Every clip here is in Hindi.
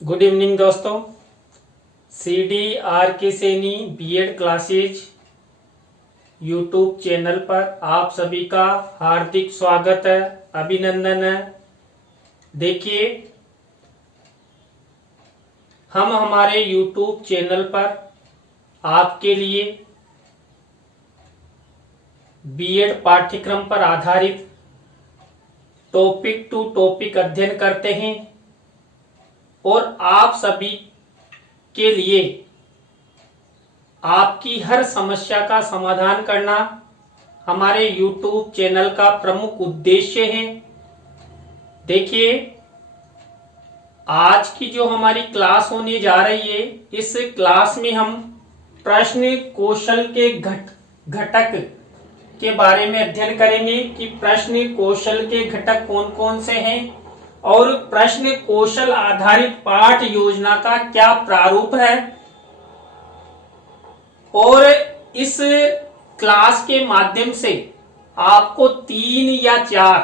गुड इवनिंग दोस्तों। CDR के Saini BEd classes YouTube channel पर आप सभी का हार्दिक स्वागत है, अभिनंदन है। देखिए, हम हमारे यूट्यूब चैनल पर आपके लिए बीएड पाठ्यक्रम पर आधारित टॉपिक टू टॉपिक अध्ययन करते हैं और आप सभी के लिए आपकी हर समस्या का समाधान करना हमारे YouTube चैनल का प्रमुख उद्देश्य है। देखिए, आज की जो हमारी क्लास होने जा रही है, इस क्लास में हम प्रश्न कौशल के घटक के बारे में अध्ययन करेंगे कि प्रश्न कौशल के घटक कौन कौन से हैं और प्रश्न कौशल आधारित पाठ योजना का क्या प्रारूप है। और इस क्लास के माध्यम से आपको 3 या 4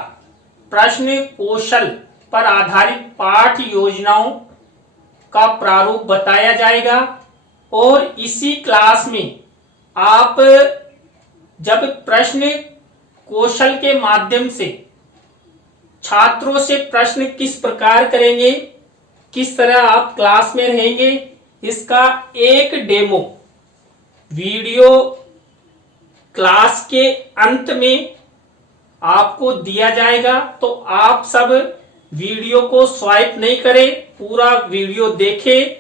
प्रश्न कौशल पर आधारित पाठ योजनाओं का प्रारूप बताया जाएगा और इसी क्लास में आप जब प्रश्न कौशल के माध्यम से छात्रों से प्रश्न किस प्रकार करेंगे, किस तरह आप क्लास में रहेंगे, इसका एक डेमो वीडियो क्लास के अंत में आपको दिया जाएगा। तो आप सब वीडियो को स्वाइप नहीं करें, पूरा वीडियो देखें।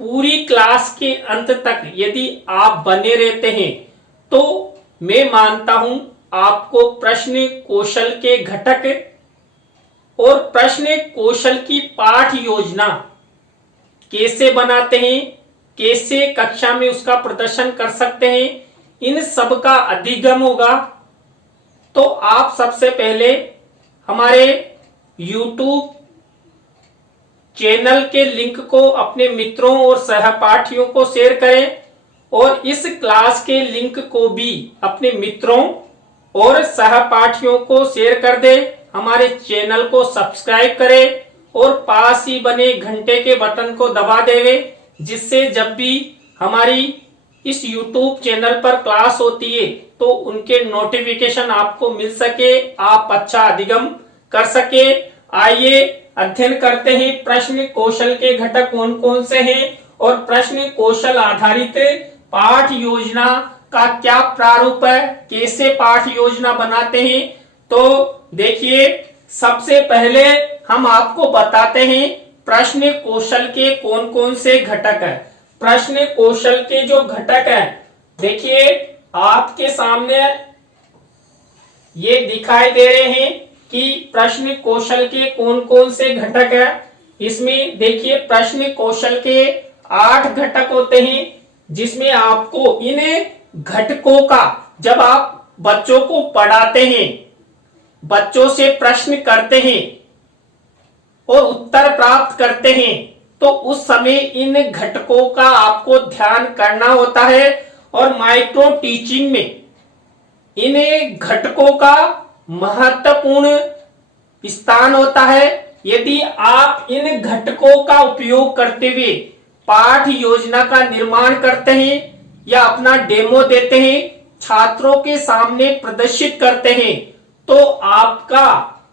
पूरी क्लास के अंत तक यदि आप बने रहते हैं तो मैं मानता हूं आपको प्रश्न कौशल के घटक और प्रश्न कौशल की पाठ योजना कैसे बनाते हैं, कैसे कक्षा में उसका प्रदर्शन कर सकते हैं, इन सब का अधिगम होगा। तो आप सबसे पहले हमारे YouTube चैनल के लिंक को अपने मित्रों और सहपाठियों को शेयर करें और इस क्लास के लिंक को भी अपने मित्रों और सहपाठियों को शेयर कर दें। हमारे चैनल को सब्सक्राइब करें और पास ही बने घंटे के बटन को दबा देवे, जिससे जब भी हमारी इस YouTube चैनल पर क्लास होती है तो उनके नोटिफिकेशन आपको मिल सके, आप अच्छा अधिगम कर सके। आइए अध्ययन करते हैं प्रश्न कौशल के घटक कौन कौन से हैं और प्रश्न कौशल आधारित पाठ योजना का क्या प्रारूप है, कैसे पाठ योजना बनाते हैं। तो देखिए, सबसे पहले हम आपको बताते हैं प्रश्न कौशल के कौन कौन से घटक हैं। प्रश्न कौशल के जो घटक हैं, देखिए आपके सामने ये दिखाई दे रहे हैं कि प्रश्न कौशल के कौन कौन से घटक हैं। इसमें देखिए प्रश्न कौशल के 8 घटक होते हैं, जिसमें आपको इन घटकों का जब आप बच्चों को पढ़ाते हैं, बच्चों से प्रश्न करते हैं और उत्तर प्राप्त करते हैं, तो उस समय इन घटकों का आपको ध्यान करना होता है। और माइक्रो टीचिंग में इन घटकों का महत्वपूर्ण स्थान होता है। यदि आप इन घटकों का उपयोग करते हुए पाठ योजना का निर्माण करते हैं या अपना डेमो देते हैं, छात्रों के सामने प्रदर्शित करते हैं, तो आपका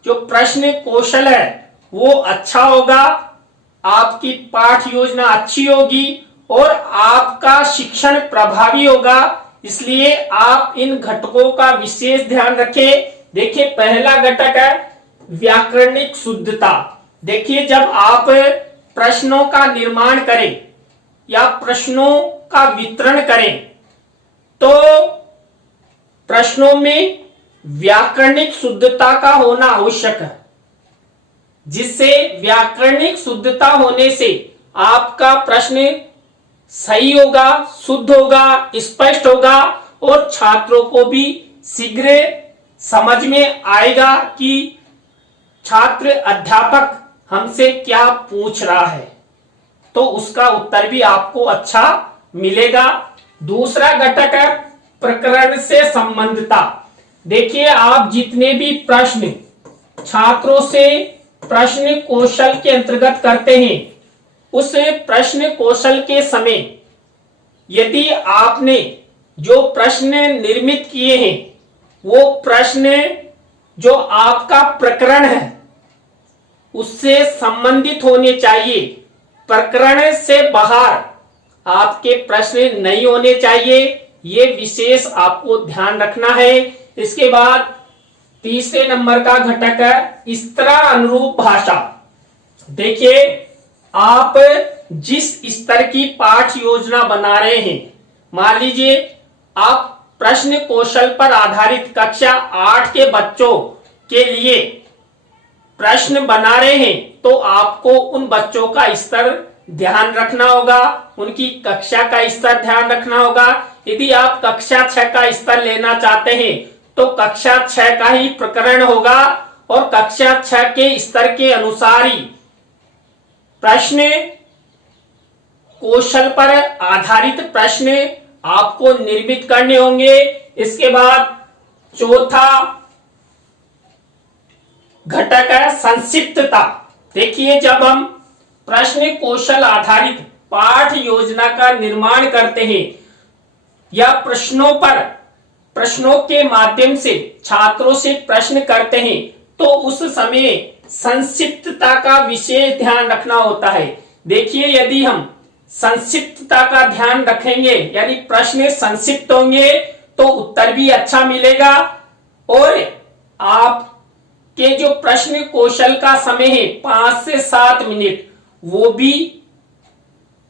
जो प्रश्न कौशल है वो अच्छा होगा, आपकी पाठ योजना अच्छी होगी और आपका शिक्षण प्रभावी होगा। इसलिए आप इन घटकों का विशेष ध्यान रखें। देखिए, पहला घटक है व्याकरणिक शुद्धता। देखिए, जब आप प्रश्नों का निर्माण करें या प्रश्नों का वितरण करें तो प्रश्नों में व्याकरणिक शुद्धता का होना आवश्यक है, जिससे व्याकरणिक शुद्धता होने से आपका प्रश्न सही होगा, शुद्ध होगा, स्पष्ट होगा और छात्रों को भी शीघ्र समझ में आएगा कि छात्र अध्यापक हमसे क्या पूछ रहा है, तो उसका उत्तर भी आपको अच्छा मिलेगा। दूसरा घटक है प्रकरण से संबंधता। देखिए, आप जितने भी प्रश्न छात्रों से प्रश्न कौशल के अंतर्गत करते हैं, उस प्रश्न कौशल के समय यदि आपने जो प्रश्न निर्मित किए हैं वो प्रश्न जो आपका प्रकरण है उससे संबंधित होने चाहिए, प्रकरण से बाहर आपके प्रश्न नहीं होने चाहिए। ये विशेष आपको ध्यान रखना है। इसके बाद तीसरे नंबर का घटक है स्तर अनुरूप भाषा। देखिए, आप जिस स्तर की पाठ योजना बना रहे हैं, मान लीजिए आप प्रश्न कौशल पर आधारित कक्षा 8 के बच्चों के लिए प्रश्न बना रहे हैं, तो आपको उन बच्चों का स्तर ध्यान रखना होगा, उनकी कक्षा का स्तर ध्यान रखना होगा। यदि आप कक्षा 6 का स्तर लेना चाहते हैं तो कक्षा 6 का ही प्रकरण होगा और कक्षा 6 के स्तर के अनुसार ही प्रश्न कौशल पर आधारित प्रश्न आपको निर्मित करने होंगे। इसके बाद चौथा घटक है संक्षिप्तता। देखिए, जब हम प्रश्न कौशल आधारित पाठ योजना का निर्माण करते हैं या प्रश्नों के माध्यम से छात्रों से प्रश्न करते हैं तो उस समय संक्षिप्तता का विशेष ध्यान रखना होता है। देखिए, यदि हम संक्षिप्तता का ध्यान रखेंगे यानी प्रश्न संक्षिप्त होंगे तो उत्तर भी अच्छा मिलेगा और आपके जो प्रश्न कौशल का समय है 5 से 7 मिनट, वो भी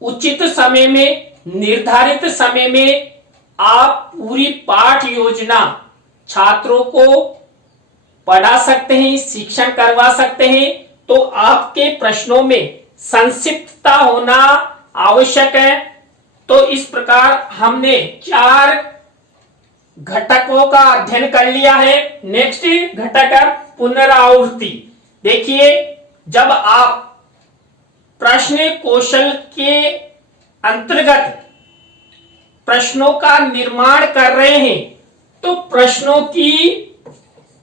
उचित समय में, निर्धारित समय में आप पूरी पाठ योजना छात्रों को पढ़ा सकते हैं, शिक्षण करवा सकते हैं। तो आपके प्रश्नों में संक्षिप्तता होना आवश्यक है। तो इस प्रकार हमने 4 घटकों का अध्ययन कर लिया है। नेक्स्ट घटक है पुनरावृत्ति। देखिए, जब आप प्रश्न कौशल के अंतर्गत प्रश्नों का निर्माण कर रहे हैं तो प्रश्नों की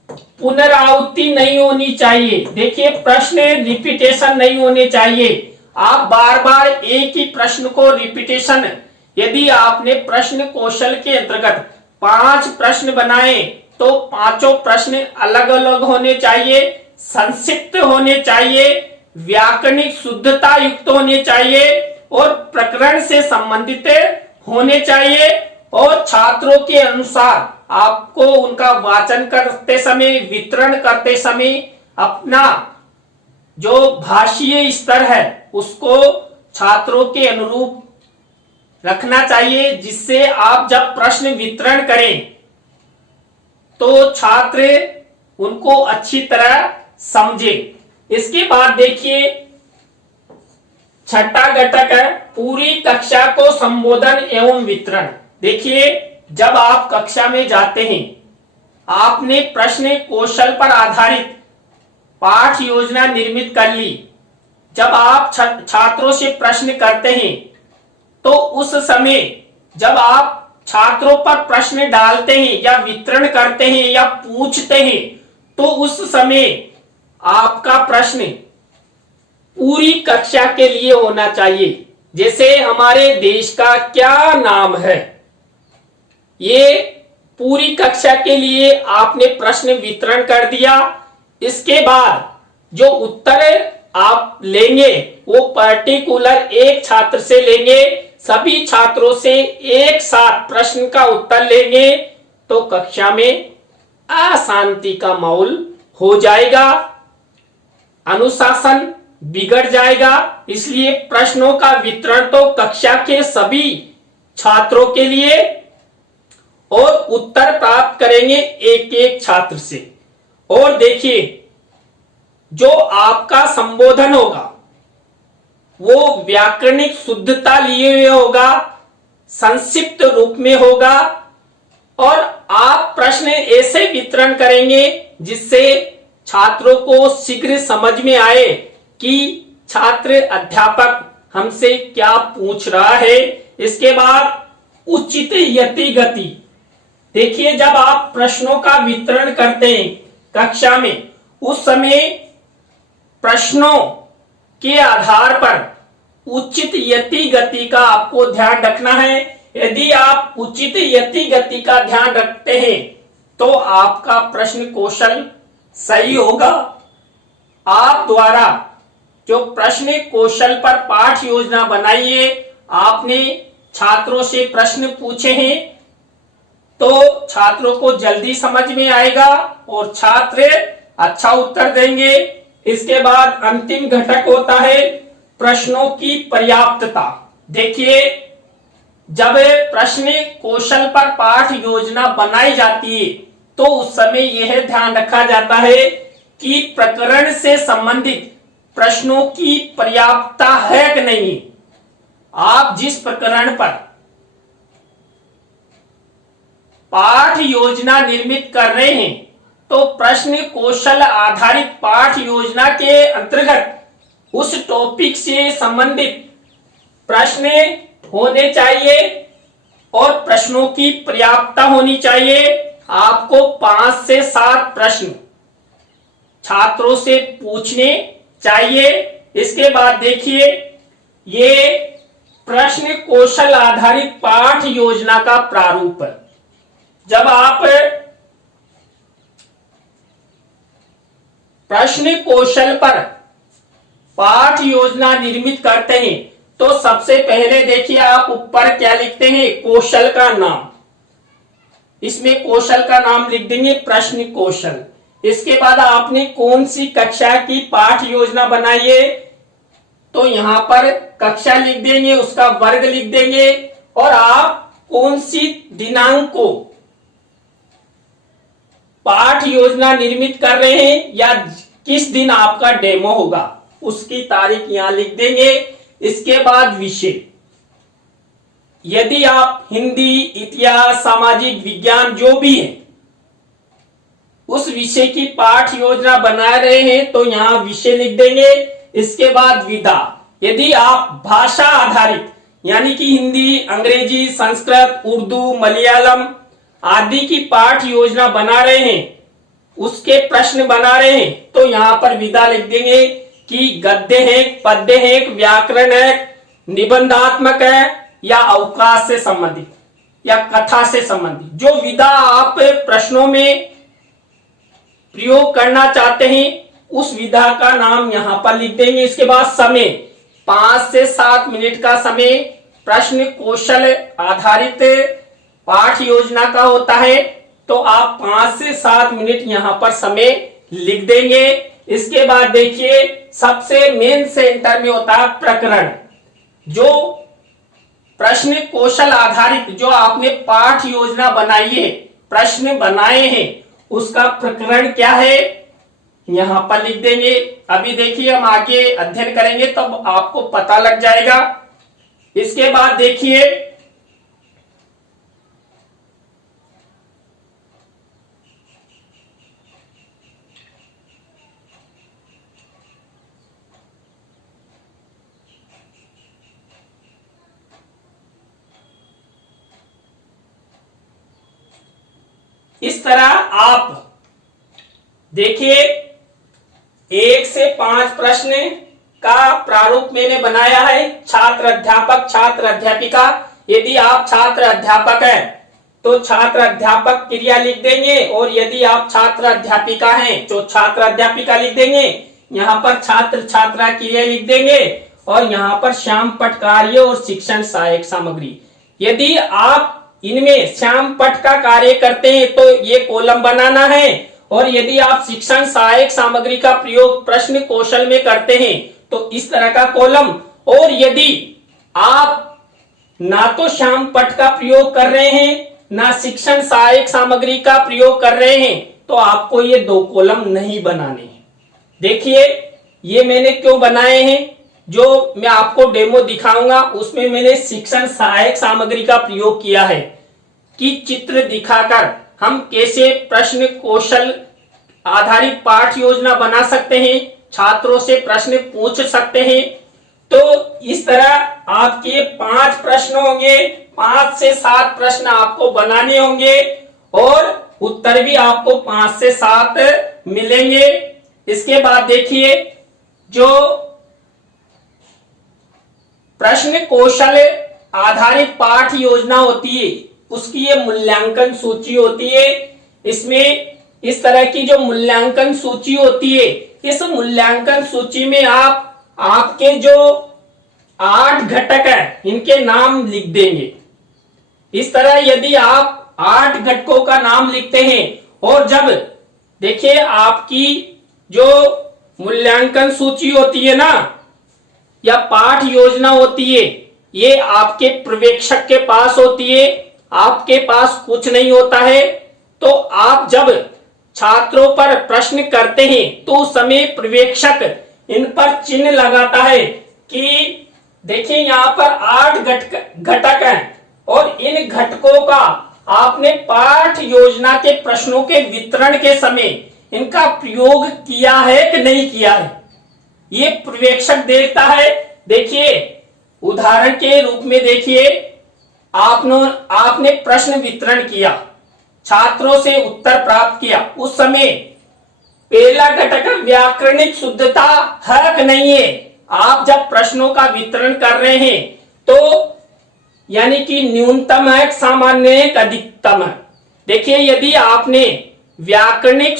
पुनरावृत्ति नहीं होनी चाहिए। देखिए, प्रश्न रिपीटेशन नहीं होने चाहिए। आप बार बार एक ही प्रश्न को रिपीटेशन, यदि आपने प्रश्न कौशल के अंतर्गत 5 प्रश्न बनाए तो 5 प्रश्न अलग अलग होने चाहिए, संक्षिप्त होने चाहिए, व्याकरणिक शुद्धता युक्त होने चाहिए और प्रकरण से संबंधित होने चाहिए और छात्रों के अनुसार आपको उनका वाचन करते समय, वितरण करते समय अपना जो भाषीय स्तर है उसको छात्रों के अनुरूप रखना चाहिए, जिससे आप जब प्रश्न वितरण करें तो छात्र उनको अच्छी तरह समझे। इसके बाद देखिए, छठा घटक है पूरी कक्षा को संबोधन एवं वितरण। देखिए, जब आप कक्षा में जाते हैं, आपने प्रश्न कौशल पर आधारित पाठ योजना निर्मित कर ली। जब आप छात्रों से प्रश्न करते हैं तो उस समय जब आप छात्रों पर प्रश्न डालते हैं या वितरण करते हैं या पूछते हैं तो उस समय आपका प्रश्न पूरी कक्षा के लिए होना चाहिए। जैसे हमारे देश का क्या नाम है, ये पूरी कक्षा के लिए आपने प्रश्न वितरण कर दिया। इसके बाद जो उत्तर आप लेंगे वो पर्टिकुलर एक छात्र से लेंगे, सभी छात्रों से एक साथ प्रश्न का उत्तर लेंगे तो कक्षा में अशांति का माहौल हो जाएगा, अनुशासन बिगड़ जाएगा। इसलिए प्रश्नों का वितरण तो कक्षा के सभी छात्रों के लिए और उत्तर प्राप्त करेंगे एक एक छात्र से। और देखिए, जो आपका संबोधन होगा वो व्याकरणिक शुद्धता लिए हुए होगा, संक्षिप्त रूप में होगा और आप प्रश्न ऐसे वितरण करेंगे जिससे छात्रों को शीघ्र समझ में आए कि छात्र अध्यापक हमसे क्या पूछ रहा है। इसके बाद उचित यति गति। देखिए, जब आप प्रश्नों का वितरण करते हैं कक्षा में, उस समय प्रश्नों के आधार पर उचित यति गति का आपको ध्यान रखना है। यदि आप उचित यति गति का ध्यान रखते हैं तो आपका प्रश्न कौशल सही होगा। आप द्वारा जो प्रश्न कौशल पर पाठ योजना बनाइए, आपने छात्रों से प्रश्न पूछे हैं तो छात्रों को जल्दी समझ में आएगा और छात्र अच्छा उत्तर देंगे। इसके बाद अंतिम घटक होता है प्रश्नों की पर्याप्तता। देखिए, जब प्रश्न कौशल पर पाठ योजना बनाई जाती है तो उस समय यह ध्यान रखा जाता है कि प्रकरण से संबंधित प्रश्नों की पर्याप्तता है कि नहीं। आप जिस प्रकरण पर पाठ योजना निर्मित कर रहे हैं तो प्रश्न कौशल आधारित पाठ योजना के अंतर्गत उस टॉपिक से संबंधित प्रश्न होने चाहिए और प्रश्नों की पर्याप्तता होनी चाहिए। आपको 5 से 7 प्रश्न छात्रों से पूछने चाहिए। इसके बाद देखिए, ये प्रश्न कौशल आधारित पाठ योजना का प्रारूप है। जब आप प्रश्न कौशल पर पाठ योजना निर्मित करते हैं तो सबसे पहले देखिए आप ऊपर क्या लिखते हैं, कौशल का नाम। इसमें कौशल का नाम लिख देंगे प्रश्न कौशल। इसके बाद आपने कौन सी कक्षा की पाठ योजना बनाई है तो यहां पर कक्षा लिख देंगे, उसका वर्ग लिख देंगे और आप कौन सी दिनांक को पाठ योजना निर्मित कर रहे हैं या किस दिन आपका डेमो होगा उसकी तारीख यहां लिख देंगे। इसके बाद विषय, यदि आप हिंदी, इतिहास, सामाजिक विज्ञान जो भी है उस विषय की पाठ योजना बना रहे हैं तो यहां विषय लिख देंगे। इसके बाद विधा, यदि आप भाषा आधारित यानी कि हिंदी, अंग्रेजी, संस्कृत, उर्दू, मलयालम आदि की पाठ योजना बना रहे हैं, उसके प्रश्न बना रहे हैं तो यहां पर विधा लिख देंगे कि गद्य है, पद्य है, व्याकरण है, निबंधात्मक है या अवकाश से संबंधित या कथा से संबंधित। जो विधा आप प्रश्नों में प्रयोग करना चाहते हैं उस विधा का नाम यहां पर लिख देंगे। इसके बाद समय, 5 से 7 मिनट का समय प्रश्न कौशल आधारित पाठ योजना का होता है तो आप 5 से 7 मिनट यहां पर समय लिख देंगे। इसके बाद देखिए, सबसे मेन सेंटर में होता है प्रकरण। जो प्रश्न कौशल आधारित जो आपने पाठ योजना बनाई है, प्रश्न बनाए हैं, उसका प्रकरण क्या है यहां पर लिख देंगे। अभी देखिए, हम आगे अध्ययन करेंगे तब आपको पता लग जाएगा। इसके बाद देखिए, इस तरह आप देखिए 1 से 5 प्रश्न का प्रारूप मैंने बनाया है। छात्र अध्यापक, छात्र अध्यापिका, यदि आप छात्र अध्यापक हैं तो छात्र अध्यापक क्रिया लिख देंगे और यदि आप छात्र अध्यापिका हैं तो छात्र अध्यापिका लिख देंगे। यहाँ पर छात्र छात्रा क्रिया लिख देंगे और यहाँ पर श्याम पठ कार्य और शिक्षण सहायक सामग्री। यदि आप इनमें श्याम पठ का कार्य करते हैं तो ये कॉलम बनाना है और यदि आप शिक्षण सहायक सामग्री का प्रयोग प्रश्न कौशल में करते हैं तो इस तरह का कॉलम। और यदि आप ना तो श्याम पठ का प्रयोग कर रहे हैं ना शिक्षण सहायक सामग्री का प्रयोग कर रहे हैं तो आपको ये 2 कॉलम नहीं बनाने हैं। देखिए, ये मैंने क्यों बनाए हैं, जो मैं आपको डेमो दिखाऊंगा उसमें मैंने शिक्षण सहायक सामग्री का प्रयोग किया है कि चित्र दिखाकर हम कैसे प्रश्न कौशल आधारित पाठ योजना बना सकते हैं, छात्रों से प्रश्न पूछ सकते हैं। तो इस तरह आपके 5 प्रश्न होंगे, 5 से 7 प्रश्न आपको बनाने होंगे और उत्तर भी आपको 5 से 7 मिलेंगे। इसके बाद देखिए, जो प्रश्न कौशल आधारित पाठ योजना होती है, उसकी ये मूल्यांकन सूची होती है। इसमें इस तरह की जो मूल्यांकन सूची होती है, इस मूल्यांकन सूची में आप आपके जो 8 घटक है इनके नाम लिख देंगे। इस तरह यदि आप 8 घटकों का नाम लिखते हैं और जब देखिए आपकी जो मूल्यांकन सूची होती है ना या पाठ योजना होती है, ये आपके पर्यवेक्षक के पास होती है, आपके पास कुछ नहीं होता है। तो आप जब छात्रों पर प्रश्न करते हैं तो उस समय पर्यवेक्षक इन पर चिन्ह लगाता है कि देखिए यहाँ पर 8 घटक हैं और इन घटकों का आपने पाठ योजना के प्रश्नों के वितरण के समय इनका प्रयोग किया है कि नहीं किया है, ये पर्यवेक्षक देखता है। देखिए उदाहरण के रूप में देखिए आपने प्रश्न वितरण किया, छात्रों से उत्तर प्राप्त किया, उस समय पहला घटक व्याकरणिक शुद्धता है कि नहीं है। आप जब प्रश्नों का वितरण कर रहे हैं तो यानी कि न्यूनतम है, सामान्य है, अधिकतम है। देखिए यदि आपने व्याकरणिक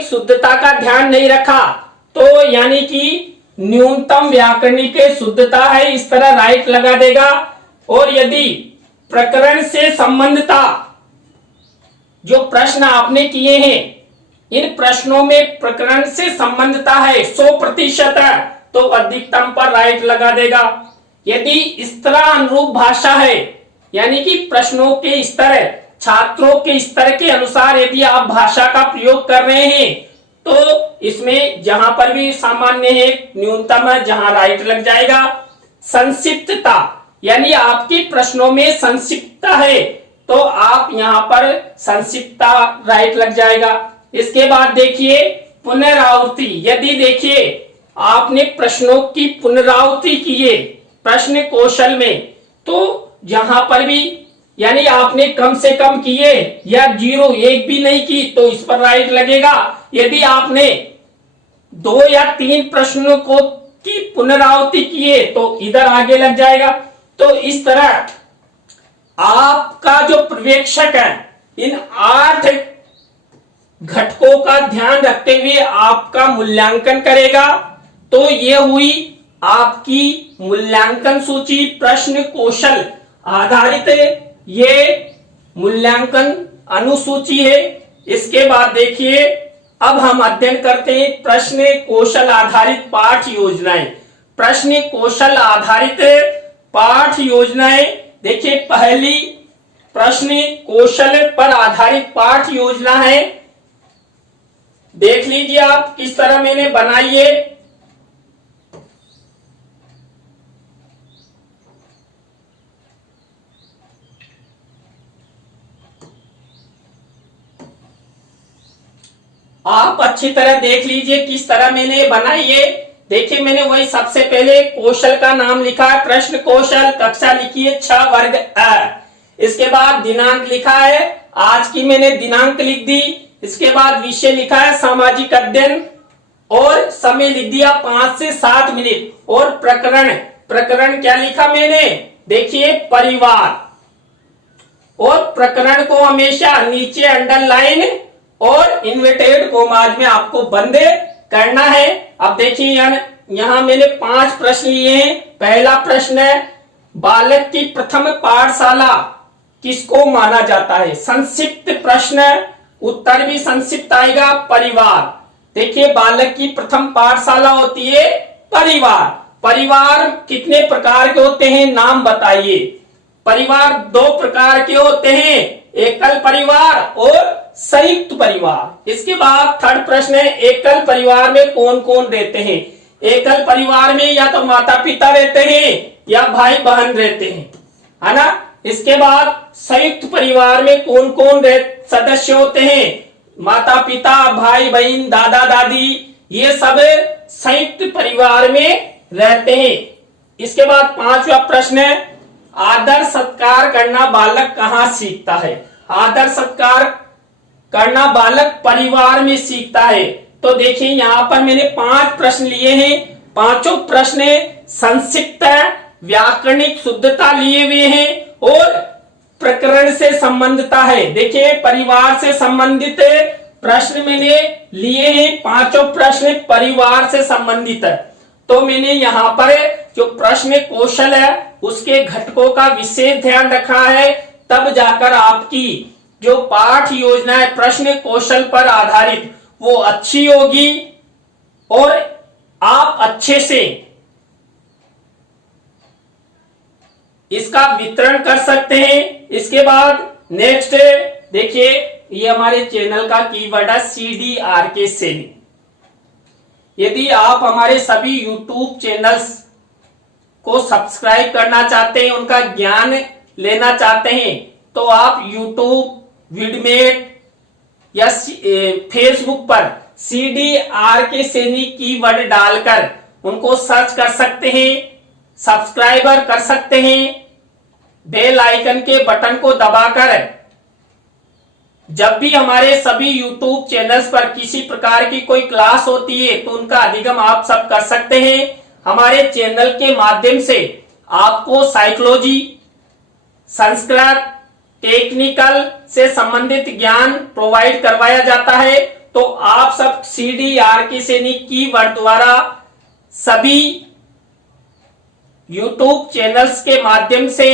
शुद्धता का ध्यान नहीं रखा तो यानी कि न्यूनतम व्याकरणिक शुद्धता है, इस तरह राइट लगा देगा। और यदि प्रकरण से संबंधता जो प्रश्न आपने किए हैं, इन प्रश्नों में प्रकरण से संबंधता है 100% है तो अधिकतम पर राइट लगा देगा। यदि इस तरह अनुरूप भाषा है यानी कि प्रश्नों के स्तर छात्रों के स्तर के अनुसार यदि आप भाषा का प्रयोग कर रहे हैं तो इसमें जहां पर भी सामान्य है, न्यूनतम है, जहां राइट लग जाएगा। संक्षिप्तता यानी आपके प्रश्नों में संक्षिप्तता है तो आप यहां पर संक्षिप्तता राइट लग जाएगा। इसके बाद देखिए पुनरावृत्ति, यदि देखिए आपने प्रश्नों की पुनरावृत्ति की है प्रश्न कौशल में तो जहां पर भी यानी आपने कम से कम किए या 0 1 भी नहीं की तो इस पर राइट लगेगा। यदि आपने 2 या 3 प्रश्नों को की पुनरावृत्ति किए तो इधर आगे लग जाएगा। तो इस तरह आपका जो पर्यवेक्षक है इन 8 घटकों का ध्यान रखते हुए आपका मूल्यांकन करेगा। तो ये हुई आपकी मूल्यांकन सूची, प्रश्न कौशल आधारित ये मूल्यांकन अनुसूची है। इसके बाद देखिए अब हम अध्ययन करते हैं प्रश्न कौशल आधारित पाठ योजनाएं। प्रश्न कौशल आधारित पाठ योजनाएं देखिए पहली प्रश्न कौशल पर आधारित पाठ योजना है, देख लीजिए आप किस तरह मैंने बनाई है। आप अच्छी तरह देख लीजिए किस तरह मैंने बनाई है। देखिए मैंने वही सबसे पहले कौशल का नाम लिखा है प्रश्न कौशल, कक्षा लिखी है 6 वर्ग अ। इसके बाद दिनांक लिखा है, आज की मैंने दिनांक लिख दी। इसके बाद विषय लिखा है सामाजिक अध्ययन और समय लिख दिया 5 से 7 मिनट। और प्रकरण क्या लिखा मैंने, देखिए परिवार। और प्रकरण को हमेशा नीचे अंडरलाइन और इन्वर्टेड कोमाज में आपको बंद करना है। अब देखिए यहाँ मैंने 5 प्रश्न लिए हैं। पहला प्रश्न है बालक की प्रथम पाठशाला किसको माना जाता है, संक्षिप्त प्रश्न, उत्तर भी संक्षिप्त आएगा परिवार। देखिए बालक की प्रथम पाठशाला होती है परिवार। परिवार कितने प्रकार के होते हैं नाम बताइए। परिवार 2 प्रकार के होते हैं, एकल परिवार और संयुक्त परिवार। इसके बाद थर्ड प्रश्न है एकल परिवार में कौन कौन रहते हैं। एकल परिवार में या तो माता पिता रहते हैं या भाई बहन रहते हैं, है ना। इसके बाद संयुक्त परिवार में कौन कौन सदस्य होते हैं, माता पिता, भाई बहन, दादा दादी, ये सब संयुक्त परिवार में रहते हैं। इसके बाद 5वां प्रश्न है आदर सत्कार करना बालक कहाँ सीखता है। आदर सत्कार करना बालक परिवार में सीखता है। तो देखिए यहाँ पर मैंने 5 प्रश्न लिए हैं। पांचों प्रश्न संक्षिप्त व्याकरणिक शुद्धता लिए हुए हैं और प्रकरण से संबंधता है। देखिए परिवार से संबंधित प्रश्न मैंने लिए हैं। पांचों प्रश्न परिवार से संबंधित है। तो मैंने यहाँ पर जो प्रश्न कौशल है उसके घटकों का विशेष ध्यान रखा है, तब जाकर आपकी जो पाठ योजना है प्रश्न कौशल पर आधारित वो अच्छी होगी और आप अच्छे से इसका वितरण कर सकते हैं। इसके बाद नेक्स्ट देखिए, ये हमारे चैनल का कीवर्ड है CDRK सैनी। यदि आप हमारे सभी यूट्यूब चैनल्स को सब्सक्राइब करना चाहते हैं, उनका ज्ञान लेना चाहते हैं, तो आप यूट्यूब, विडमेट या फेसबुक पर CDRK सैनी कीवर्ड डालकर उनको सर्च कर सकते हैं, सब्सक्राइबर कर सकते हैं। बेल आइकन के बटन को दबाकर जब भी हमारे सभी यूट्यूब चैनल्स पर किसी प्रकार की कोई क्लास होती है तो उनका अधिगम आप सब कर सकते हैं। हमारे चैनल के माध्यम से आपको साइकोलॉजी, संस्कृत, टेक्निकल से संबंधित ज्ञान प्रोवाइड करवाया जाता है। तो आप सब CDRK सैनी कीवर्ड द्वारा सभी यूट्यूब चैनल्स के माध्यम से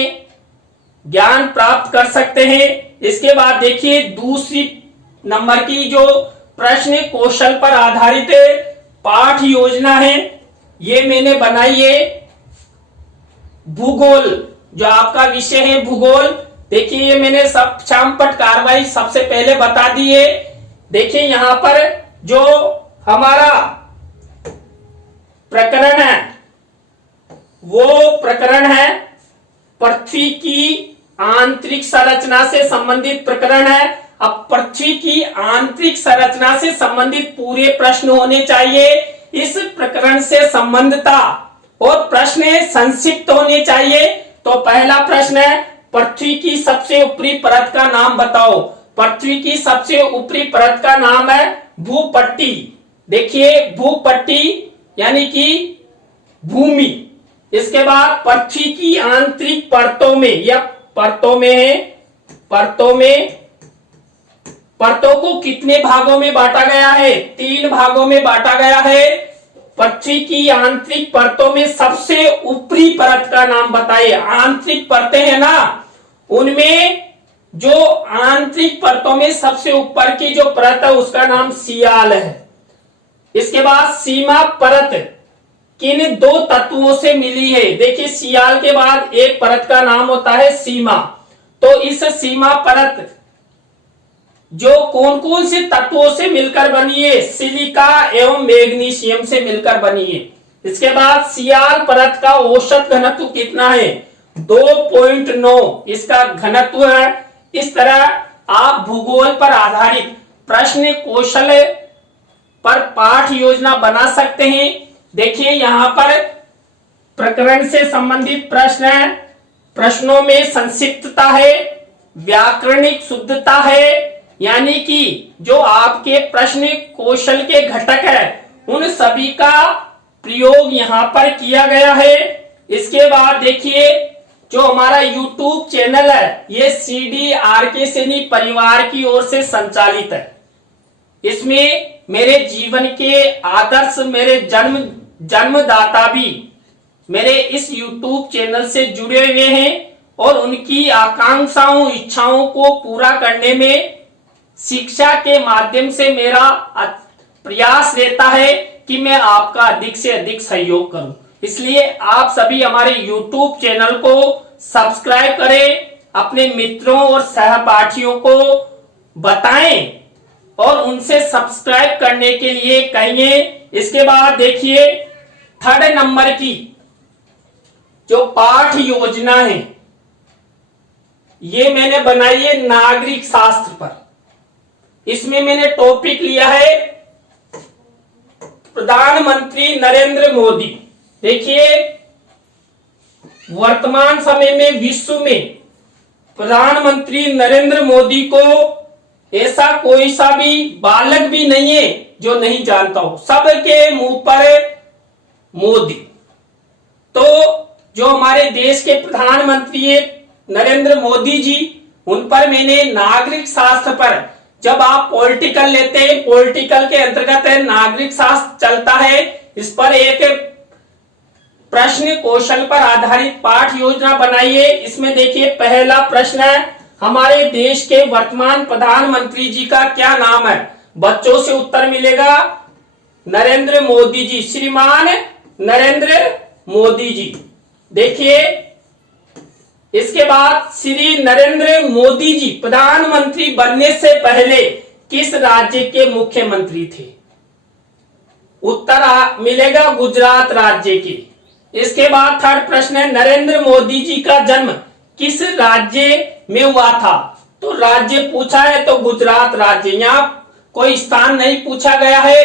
ज्ञान प्राप्त कर सकते हैं। इसके बाद देखिए दूसरी नंबर की जो प्रश्न कौशल पर आधारित पाठ योजना है, ये मैंने बनाई है भूगोल, जो आपका विषय है भूगोल। देखिए ये मैंने सब शामपट कार्रवाई सबसे पहले बता दी है। देखिए यहां पर जो हमारा प्रकरण है वो प्रकरण है पृथ्वी की आंतरिक संरचना से संबंधित प्रकरण है। अब पृथ्वी की आंतरिक संरचना से संबंधित पूरे प्रश्न होने चाहिए। इस प्रकरण से संबंधता और प्रश्न संक्षिप्त होने चाहिए। तो पहला प्रश्न है पृथ्वी की सबसे ऊपरी परत का नाम बताओ। पृथ्वी की सबसे ऊपरी परत का नाम है भूपट्टी। देखिए भूपट्टी यानी कि भूमि। इसके बाद पृथ्वी की आंतरिक परतों में या परतों में है, परतों को कितने भागों में बांटा गया है? 3 भागों में बांटा गया है। पृथ्वी की आंतरिक परतों में सबसे ऊपरी परत का नाम बताइए। आंतरिक परतें हैं ना, उनमें जो आंतरिक परतों में सबसे ऊपर की जो परत है उसका नाम सियाल है। इसके बाद सीमा परत किन 2 तत्वों से मिली है? देखिए सियाल के बाद एक परत का नाम होता है सीमा। तो इस सीमा परत जो कौन कौन से तत्वों से मिलकर बनी है? सिलिका एवं मैग्नीशियम से मिलकर बनी है। इसके बाद सियाल परत का औसत घनत्व कितना है? 2.9 इसका घनत्व है। इस तरह आप भूगोल पर आधारित प्रश्न कौशल पर पाठ योजना बना सकते हैं। देखिए यहां पर प्रकरण से संबंधित प्रश्न है, प्रश्नों में संक्षिप्तता है, व्याकरणिक शुद्धता है, यानी कि जो आपके प्रश्न कौशल के घटक है उन सभी का प्रयोग यहां पर किया गया है। इसके बाद देखिए जो हमारा YouTube चैनल है ये CDRK सैनी परिवार की ओर से संचालित है। इसमें मेरे जीवन के आदर्श, मेरे जन्मदाता भी मेरे इस YouTube चैनल से जुड़े हुए हैं और उनकी आकांक्षाओं, इच्छाओं को पूरा करने में शिक्षा के माध्यम से मेरा प्रयास रहता है कि मैं आपका अधिक से अधिक सहयोग करूं। इसलिए आप सभी हमारे YouTube चैनल को सब्सक्राइब करें, अपने मित्रों और सहपाठियों को बताएं और उनसे सब्सक्राइब करने के लिए कहिए। इसके बाद देखिए 3rd नंबर की जो पाठ योजना है ये मैंने बनाई है नागरिक शास्त्र पर। इसमें मैंने टॉपिक लिया है प्रधानमंत्री नरेंद्र मोदी। देखिए वर्तमान समय में विश्व में प्रधानमंत्री नरेंद्र मोदी को ऐसा कोई सा भी बालक भी नहीं है जो नहीं जानता हो, सबके मुंह पर मोदी। तो जो हमारे देश के प्रधानमंत्री है नरेंद्र मोदी जी, उन पर मैंने नागरिक शास्त्र पर, जब आप पॉलिटिकल लेते हैं, पॉलिटिकल के अंतर्गत नागरिक शास्त्र चलता है, इस पर एक प्रश्न कौशल पर आधारित पाठ योजना बनाई है। इसमें देखिए पहला प्रश्न है, हमारे देश के वर्तमान प्रधानमंत्री जी का क्या नाम है? बच्चों से उत्तर मिलेगा नरेंद्र मोदी जी, श्रीमान नरेंद्र मोदी जी। देखिए इसके बाद श्री नरेंद्र मोदी जी प्रधानमंत्री बनने से पहले किस राज्य के मुख्यमंत्री थे? उत्तर मिलेगा गुजरात राज्य के। इसके बाद थर्ड प्रश्न है, नरेंद्र मोदी जी का जन्म किस राज्य में हुआ था? तो राज्य पूछा है तो गुजरात राज्य, यहाँ कोई स्थान नहीं पूछा गया है,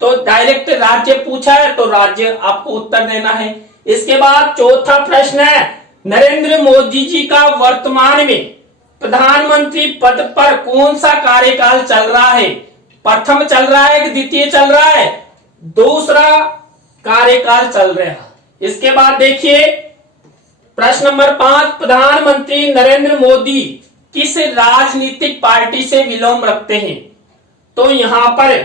तो डायरेक्ट राज्य पूछा है तो राज्य आपको उत्तर देना है। इसके बाद चौथा प्रश्न है, नरेंद्र मोदी जी का वर्तमान में प्रधानमंत्री पद पर कौन सा कार्यकाल चल रहा है? प्रथम चल रहा है कि द्वितीय चल रहा है? दूसरा कार्यकाल चल रहा है। इसके बाद देखिए प्रश्न नंबर 5, प्रधानमंत्री नरेंद्र मोदी किस राजनीतिक पार्टी से विलोम रखते हैं? तो यहां पर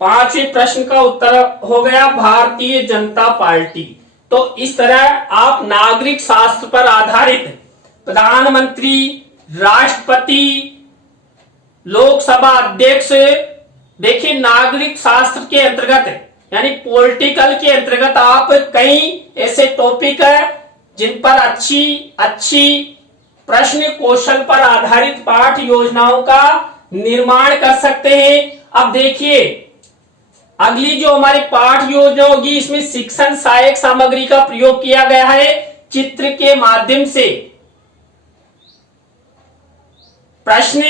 पांचवें प्रश्न का उत्तर हो गया भारतीय जनता पार्टी। तो इस तरह आप नागरिक शास्त्र पर आधारित प्रधानमंत्री, राष्ट्रपति, लोकसभा अध्यक्ष, देखिए नागरिक शास्त्र के अंतर्गत यानी पॉलिटिकल के अंतर्गत आप कई ऐसे टॉपिक है जिन पर अच्छी प्रश्न कौशल पर आधारित पाठ योजनाओं का निर्माण कर सकते हैं। अब देखिए अगली जो हमारी पाठ योजना होगी, इसमें शिक्षण सहायक सामग्री का प्रयोग किया गया है, चित्र के माध्यम से प्रश्न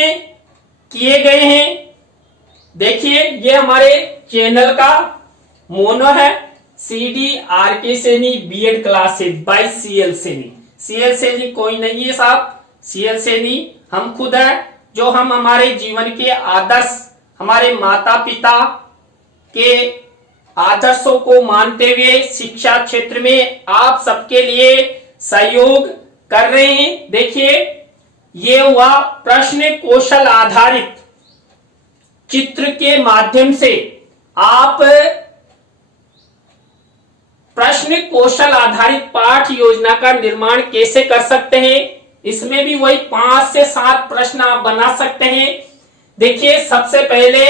किए गए हैं। देखिए ये हमारे चैनल का मोनो है, CDRK Saini BEd classes by CL Saini. CL Saini कोई नहीं है साहब, CL सैनी हम खुद है, जो हम हमारे जीवन के आदर्श, हमारे माता पिता के आदर्शों को मानते हुए शिक्षा क्षेत्र में आप सबके लिए सहयोग कर रहे हैं। देखिए ये हुआ प्रश्न कौशल आधारित, चित्र के माध्यम से आप प्रश्न कौशल आधारित पाठ योजना का निर्माण कैसे कर सकते हैं। इसमें भी वही 5 से 7 प्रश्न आप बना सकते हैं। देखिए सबसे पहले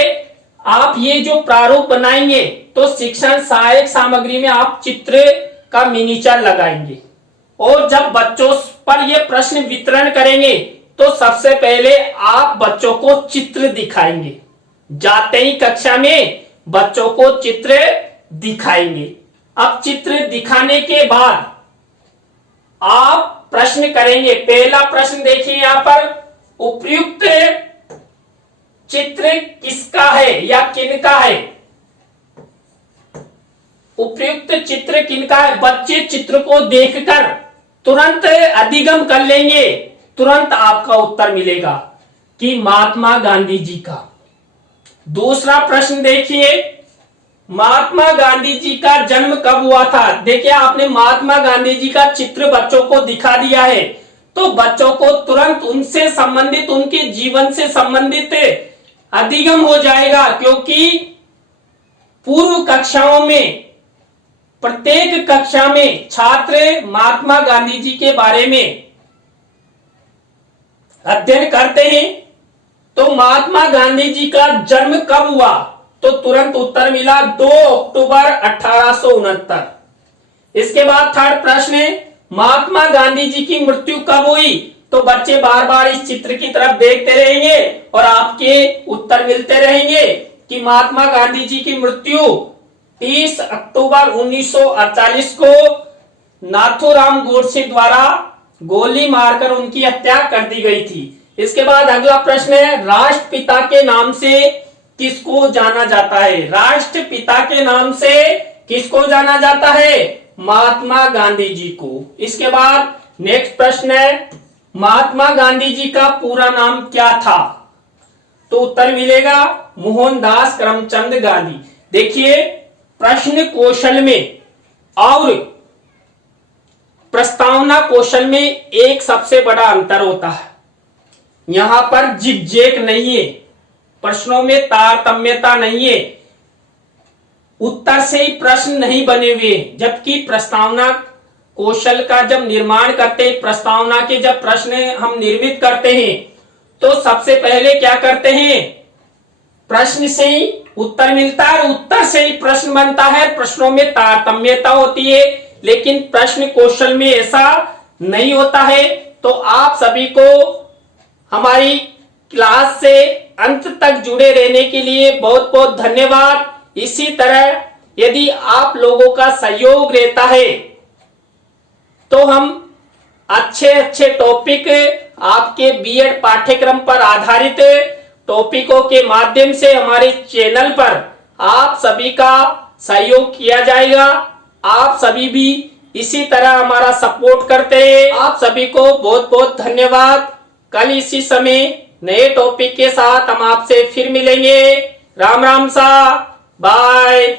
आप ये जो प्रारूप बनाएंगे तो शिक्षण सहायक सामग्री में आप चित्र का मिनीचर लगाएंगे, और जब बच्चों पर ये प्रश्न वितरण करेंगे तो सबसे पहले आप बच्चों को चित्र दिखाएंगे। जाते ही कक्षा में बच्चों को चित्र दिखाएंगे। अब चित्र दिखाने के बाद आप प्रश्न करेंगे। पहला प्रश्न देखिए यहाँ पर, उपयुक्त चित्र किसका है या किनका है? उपयुक्त चित्र किनका है? बच्चे चित्र को देखकर तुरंत अधिगम कर लेंगे, तुरंत आपका उत्तर मिलेगा कि महात्मा गांधी जी का। दूसरा प्रश्न देखिए, महात्मा गांधी जी का जन्म कब हुआ था? देखिए आपने महात्मा गांधी जी का चित्र बच्चों को दिखा दिया है, तो बच्चों को तुरंत उनसे संबंधित, उनके जीवन से संबंधित अधिगम हो जाएगा, क्योंकि पूर्व कक्षाओं में, प्रत्येक कक्षा में छात्र महात्मा गांधी जी के बारे में अध्ययन करते हैं। तो महात्मा गांधी जी का जन्म कब हुआ? तो तुरंत उत्तर मिला 2 अक्टूबर 1869। इसके बाद थर्ड प्रश्न है, महात्मा गांधी जी की मृत्यु कब हुई? तो बच्चे बार बार इस चित्र की तरफ देखते रहेंगे और आपके उत्तर मिलते रहेंगे कि महात्मा गांधी जी की मृत्यु 30 अक्टूबर 1948 को नाथूराम गोडसे द्वारा गोली मारकर उनकी हत्या कर दी गई थी। इसके बाद अगला प्रश्न है, राष्ट्रपिता के नाम से किसको जाना जाता है? राष्ट्रपिता के नाम से किसको जाना जाता है? महात्मा गांधी जी को। इसके बाद नेक्स्ट प्रश्न है, महात्मा गांधी जी का पूरा नाम क्या था? तो उत्तर मिलेगा मोहनदास करमचंद गांधी। देखिए, प्रश्न कौशल में और प्रस्तावना कौशल में एक सबसे बड़ा अंतर होता है, यहां पर जिगजैग नहीं है, प्रश्नों में तारतम्यता नहीं है, उत्तर से ही प्रश्न नहीं बने हुए। जबकि प्रस्तावना कौशल का जब निर्माण करते हैं, प्रस्तावना के जब प्रश्न हम निर्मित करते हैं, तो सबसे पहले क्या करते हैं, प्रश्न से ही उत्तर मिलता है और उत्तर से ही प्रश्न बनता है, प्रश्नों में तारतम्यता होती है। लेकिन प्रश्न कौशल में ऐसा नहीं होता है। तो आप सभी को हमारी क्लास से अंत तक जुड़े रहने के लिए बहुत बहुत धन्यवाद। इसी तरह यदि आप लोगों का सहयोग रहता है तो हम अच्छे अच्छे टॉपिक आपके बीएड पाठ्यक्रम पर आधारित टॉपिकों के माध्यम से हमारे चैनल पर आप सभी का सहयोग किया जाएगा। आप सभी भी इसी तरह हमारा सपोर्ट करते हैं। आप सभी को बहुत बहुत धन्यवाद। कल इसी समय नए टॉपिक के साथ हम आपसे फिर मिलेंगे। राम राम सा, बाय।